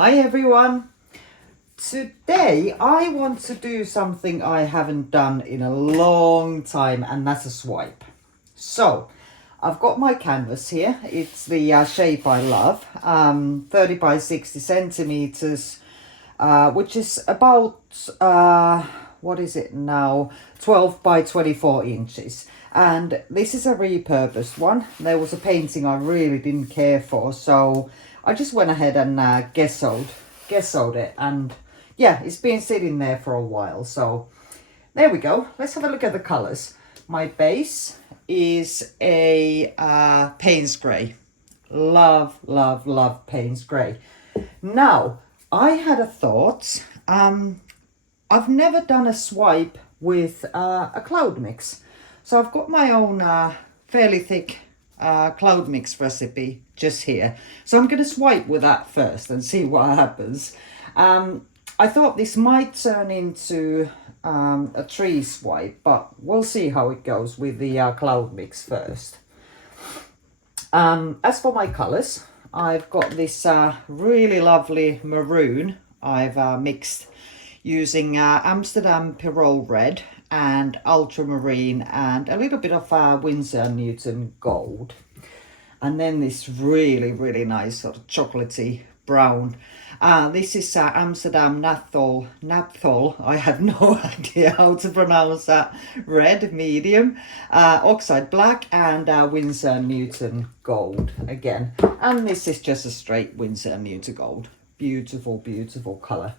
Hi everyone! Today I want to do something I haven't done in a long time, and that's a swipe. So I've got my canvas here. It's the shape I love, 30 by 60 centimeters, which is about, what is it now, 12 by 24 inches. And this is a repurposed one. There was a painting I really didn't care for, so I just went ahead and gessoed it, and yeah, it's been sitting there for a while. So there we go. Let's have a look at the colors. My base is a Payne's Grey. Love, love, love Payne's Grey. Now, I had a thought. I've never done a swipe with a cloud mix. So I've got my own fairly thick cloud mix recipe just here. So I'm going to swipe with that first and see what happens. I thought this might turn into a tree swipe, but we'll see how it goes with the cloud mix first. As for my colors, I've got this really lovely maroon I've mixed using Amsterdam Pyrrole Red and ultramarine and a little bit of Winsor & Newton gold. And then this really, really nice sort of chocolatey brown. This is Amsterdam Naphthol. I have no idea how to pronounce that. Red, medium, oxide black, and Winsor & Newton gold again. And this is just a straight Winsor & Newton gold. Beautiful, beautiful colour.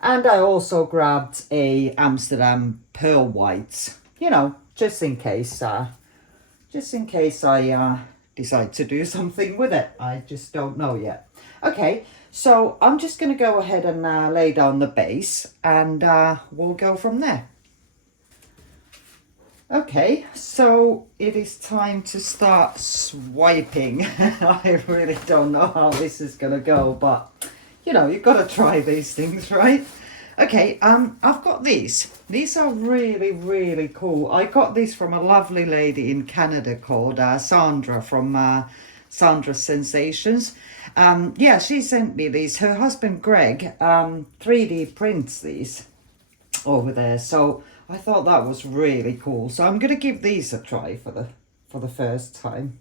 And I also grabbed a Amsterdam Pearl White, you know, just in case I decide to do something with it. I just don't know yet. Okay, so I'm just going to go ahead and lay down the base, and we'll go from there. Okay, so it is time to start swiping. I really don't know how this is going to go, but you know, you've got to try these things, right? Okay, I've got these. These are really, really cool. I got these from a lovely lady in Canada called Sandra from Sandra's Sensations. Yeah, she sent me these. Her husband Greg 3D prints these over there. So I thought that was really cool. So I'm going to give these a try for the first time.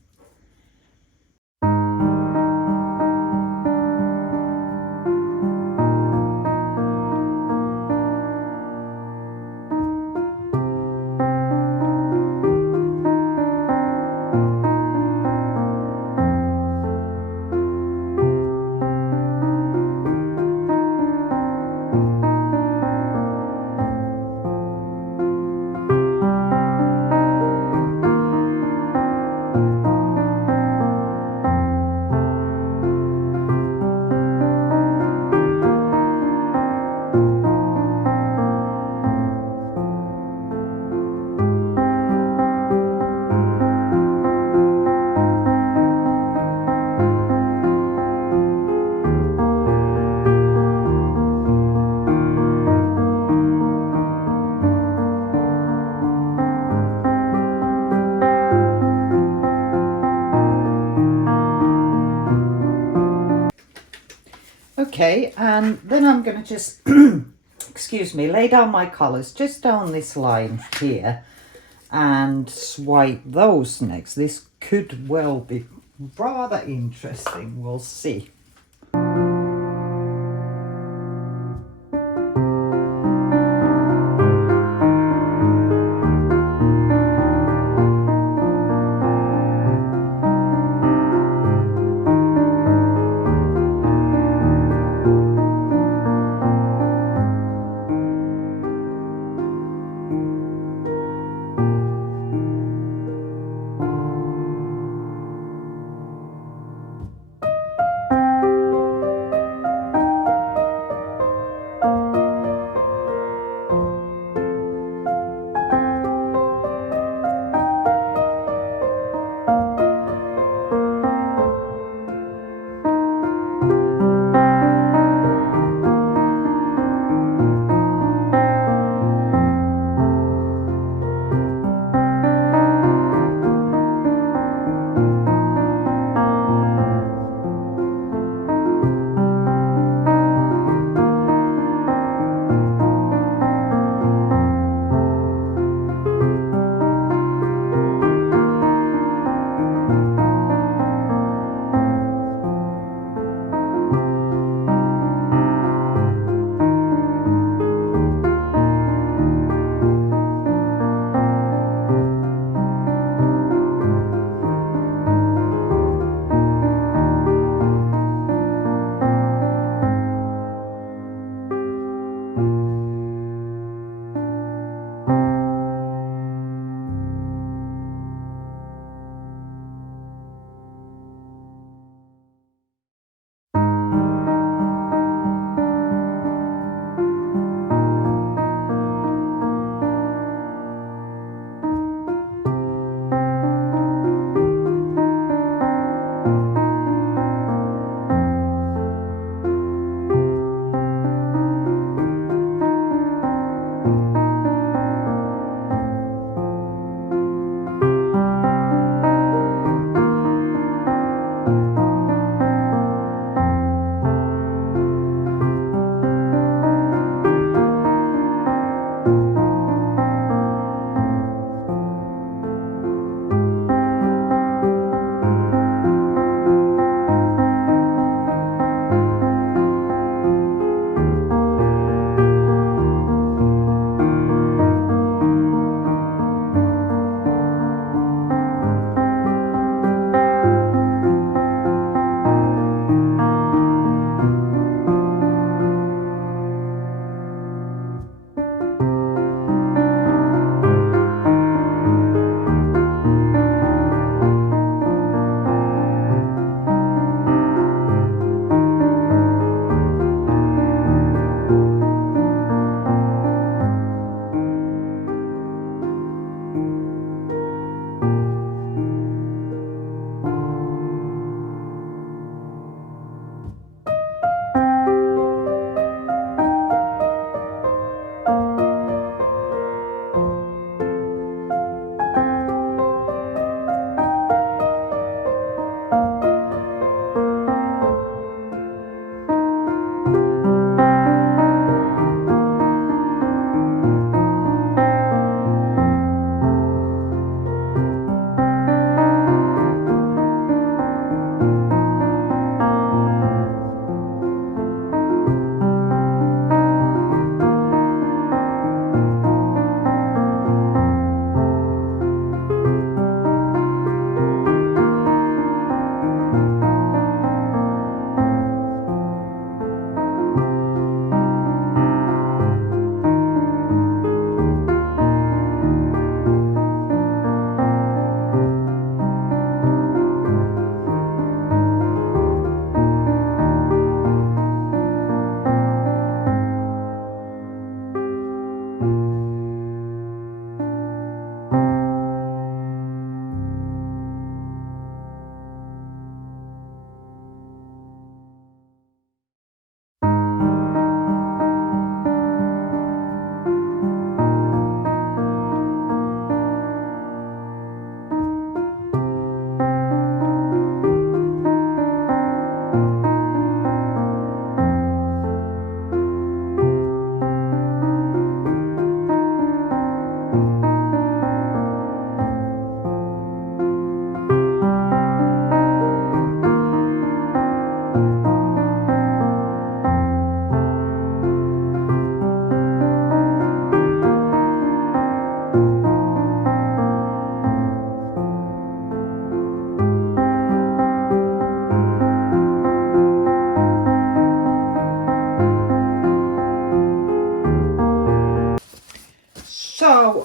Okay, and then I'm going to just, excuse me, lay down my colours just down this line here and swipe those next. This could well be rather interesting. We'll see.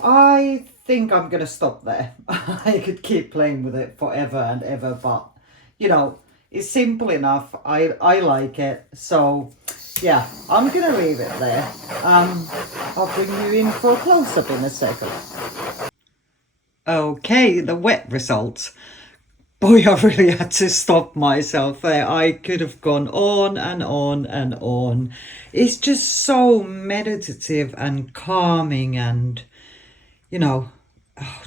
I think I'm gonna stop there. I could keep playing with it forever and ever, but you know, it's simple enough. I like it. So yeah, I'm gonna leave it there. I'll bring you in for a close-up in a second. Okay, the wet results. Boy, I really had to stop myself there. I could have gone on and on and on. It's just so meditative and calming and, you know,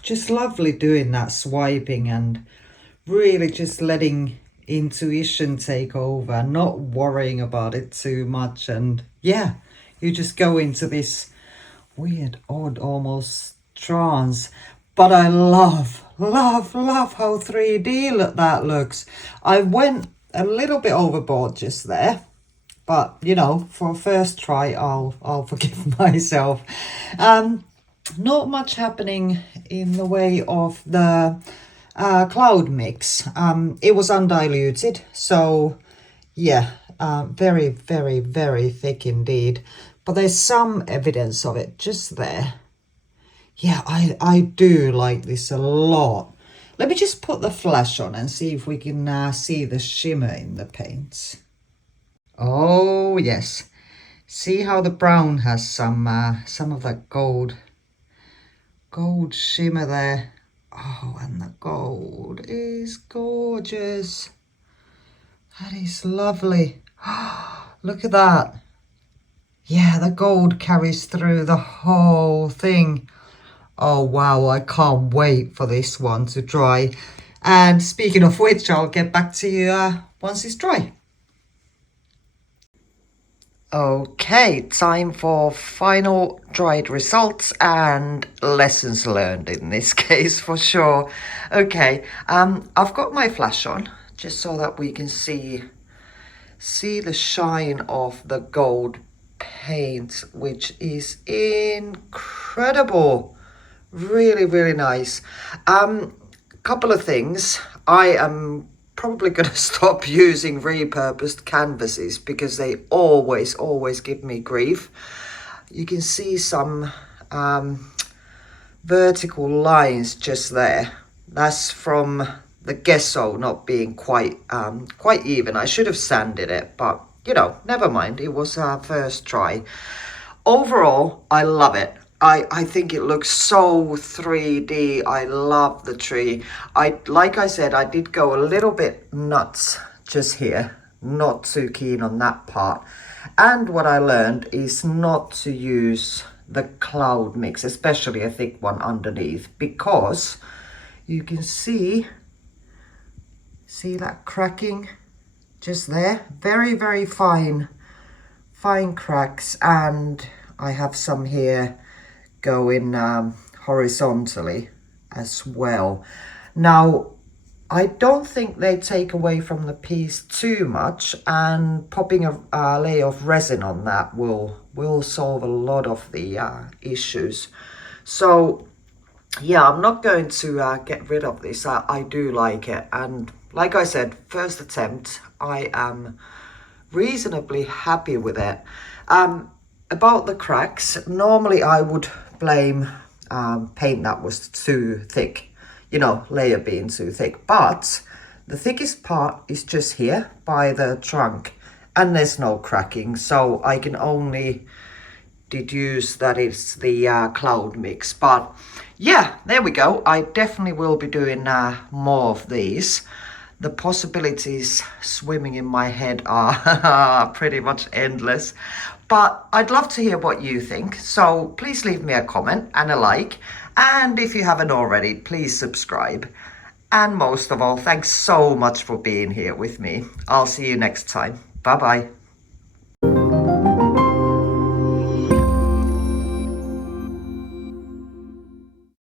just lovely doing that swiping and really just letting intuition take over, not worrying about it too much. And yeah, you just go into this weird, odd, almost trance. But I love how 3D that looks. I went a little bit overboard just there. But you know, for a first try, I'll forgive myself. Not much happening in the way of the cloud mix. It was undiluted, so yeah, very, very, very thick indeed. But there's some evidence of it just there. Yeah, I do like this a lot. Let me just put the flash on and see if we can see the shimmer in the paints. Oh yes, see how the brown has some of that gold shimmer there. Oh, and the gold is gorgeous. That is lovely. Look at that. Yeah, the gold carries through the whole thing. Oh wow, I can't wait for this one to dry. And speaking of which, I'll get back to you once it's dry. Okay, time for final dried results and lessons learned in this case for sure. Okay, I've got my flash on just so that we can see the shine of the gold paint, which is incredible. Really, really nice. Couple of things. I am probably going to stop using repurposed canvases because they always give me grief. You can see some vertical lines just there. That's from the gesso not being quite even. I should have sanded it, but you know, never mind. It was our first try. Overall, I love it. I think it looks so 3D. I love the tree. Like I said, I did go a little bit nuts just here. Not too keen on that part. And what I learned is not to use the cloud mix, especially a thick one underneath, because you can see that cracking just there. Very, very fine cracks, and I have some here going horizontally as well. Now, I don't think they take away from the piece too much, and popping a layer of resin on that will solve a lot of the issues. So yeah, I'm not going to get rid of this. I do like it, and like I said, first attempt, I am reasonably happy with it. About the cracks, normally I would blame paint that was too thick, you know, layer being too thick, but the thickest part is just here by the trunk and there's no cracking, so I can only deduce that it's the cloud mix. But yeah, there we go. I definitely will be doing more of these. The possibilities swimming in my head are pretty much endless. But I'd love to hear what you think. So please leave me a comment and a like. And if you haven't already, please subscribe. And most of all, thanks so much for being here with me. I'll see you next time. Bye-bye.